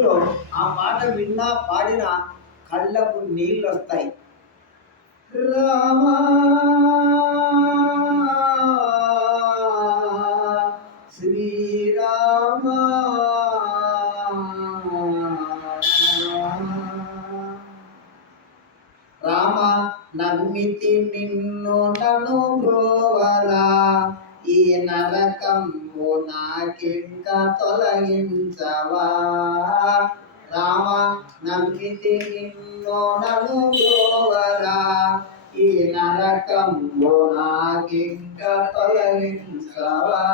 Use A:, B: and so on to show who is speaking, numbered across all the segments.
A: అందులో ఆ పాట విన్నా పాడినా కళ్ళకు నీళ్ళు వస్తాయి రామా శ్రీరామ రామ నమ్మితి నిన్ను నను బ్రోవరా ఈ నరకం నాకింక తొలగించవా? రామ నమ్మితి నిన్ను నన్ను బ్రోవరా ఈ నరకంలో నాకింక తొలగించవా?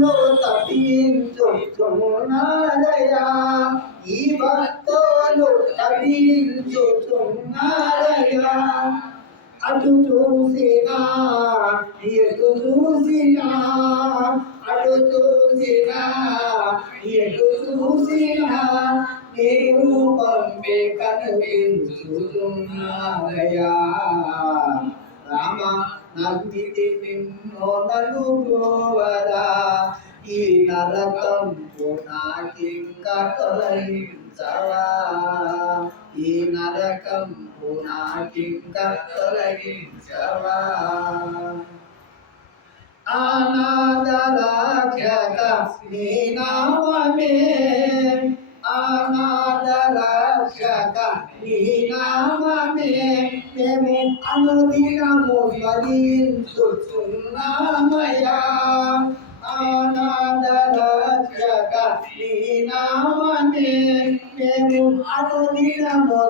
A: భక్తులు తప్పించుచున్నారయా ఈ భక్తులు తప్పించుచున్నారయా అటు చూసినా ఎటు చూసినా అటు చూసినా ఎటు చూసినా నీ రూపంపే కనిపించుతున్నారయా రామ నమ్మితి నిన్నో నన్ను నరకంపు నరకం తొలగించవా ఈ నరకంపు నాకింకా తొలగించవా అనాథరాక్షక నీ నామమే. అనాథరాక్షక నీ నామమే. మేము అనుదినము స్మరించుచున్నామయా మేము అనుదినము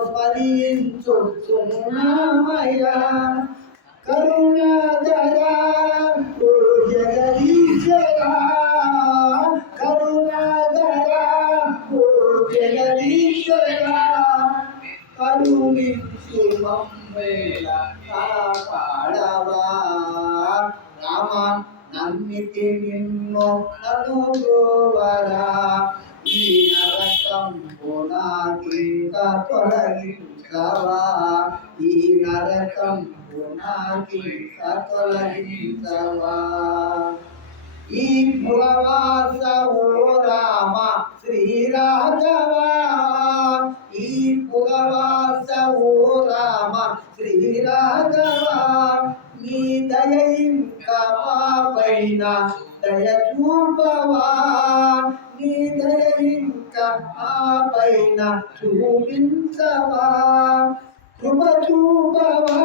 A: స్మరించుచున్నామయా కరుణాధరా ఓ జగదీశ్వరా కరుణాధరా కరుణించు మమ్మేల కాపాడవా. రామ నమ్మితి నిన్ను నన్ను తొలగించవా ఈ నరకం నాకింక తొలగించవా ఈ పురవాస ఓ రామ శ్రీరాఘవా ఈ పురవాస ఓ రామ శ్రీరాఘవా నీ దయ ఇంకా మా పైన దయ చూపవా. పైన చూపించవా? కృప చూపవా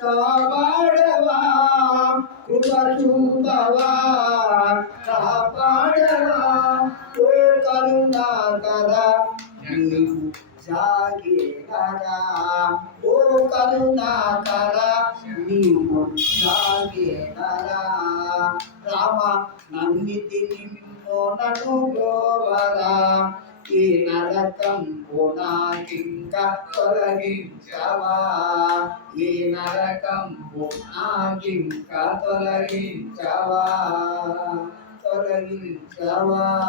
A: కాపాడవా? కృప చూపవా కాపాడవా? ఓ కరుణాకర నీవు ఓ కరుణాకర నీవు జాగేరా రామ నమ్మితి నిన్ను గోవరా. ఈ నరకం నాకింక తొలగించవా. ఈ నరకం నాకింక తొలగించవా. తొలగించవా.